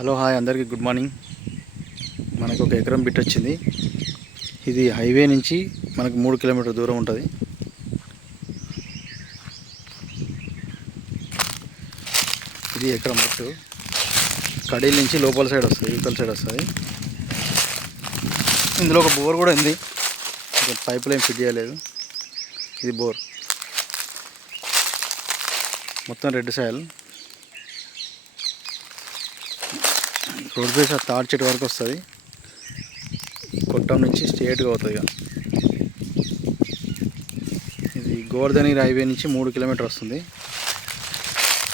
Hello hi అందరికీ good morning. మనకు ఒక ఎకరం బిట్ వచ్చింది. ఇది హైవే నుంచి మనకు మూడు కిలోమీటర్ దూరం ఉంటుంది. ఇది ఎకరం బిట్టు. కడీల నుంచి లోపల సైడ్ వస్తుంది యువతల సైడ్ వస్తుంది. ఇందులో ఒక బోర్ కూడా ఉంది. పైప్ లైన్ ఫిట్ చేయలేదు. ఇది బోర్. మొత్తం రెడ్ సాయిల్. రోడ్ బేస్ ఆ తాడు చెట్టు వరకు వస్తుంది. ఈ కొట్టం నుంచి స్ట్రేట్గా అవుతుంది ఇక. ఇది గోవర్ధని హైవే నుంచి మూడు కిలోమీటర్ వస్తుంది.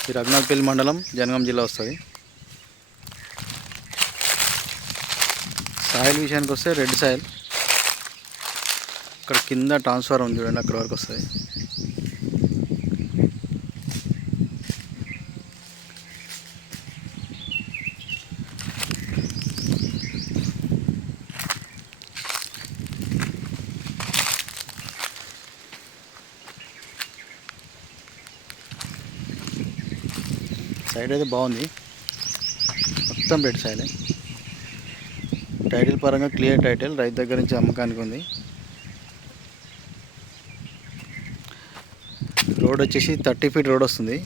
ఇది రఘునాథపల్లి మండలం జనగాం జిల్లా వస్తుంది. సాయిల్ విషయానికి వస్తే రెడ్ సాయిల్. అక్కడ కింద ట్రాన్స్ఫర్ ఉంది చూడండి అక్కడ వరకు వస్తుంది. సైడ్ అయితే బాగుంది. మొత్తం రెడ్ సైడ్. టైటిల్ పరంగా క్లియర్ టైటిల్ రైతు దగ్గర నుంచి అమ్మకానికి ఉంది. రోడ్ వచ్చేసి థర్టీ ఫీట్ రోడ్ వస్తుంది.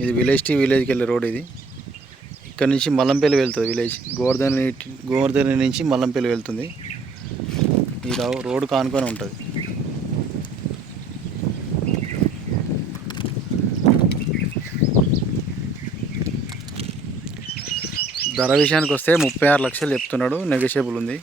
ఇది విలేజ్ టీ విలేజ్కి వెళ్ళే రోడ్ ఇది. ఇక్కడ నుంచి మల్లంపల్లి వెళ్తుంది విలేజ్ గోవర్ధన గోవర్ధన నుంచి మల్లంపల్లి వెళ్తుంది. ఈ రో- రోడ్ కానుకొని ఉంటుంది. ధర విషయానికి వస్తే ముప్పై ఆరు లక్షలు చెప్తున్నాడు నెగోషియబుల్ ఉంది.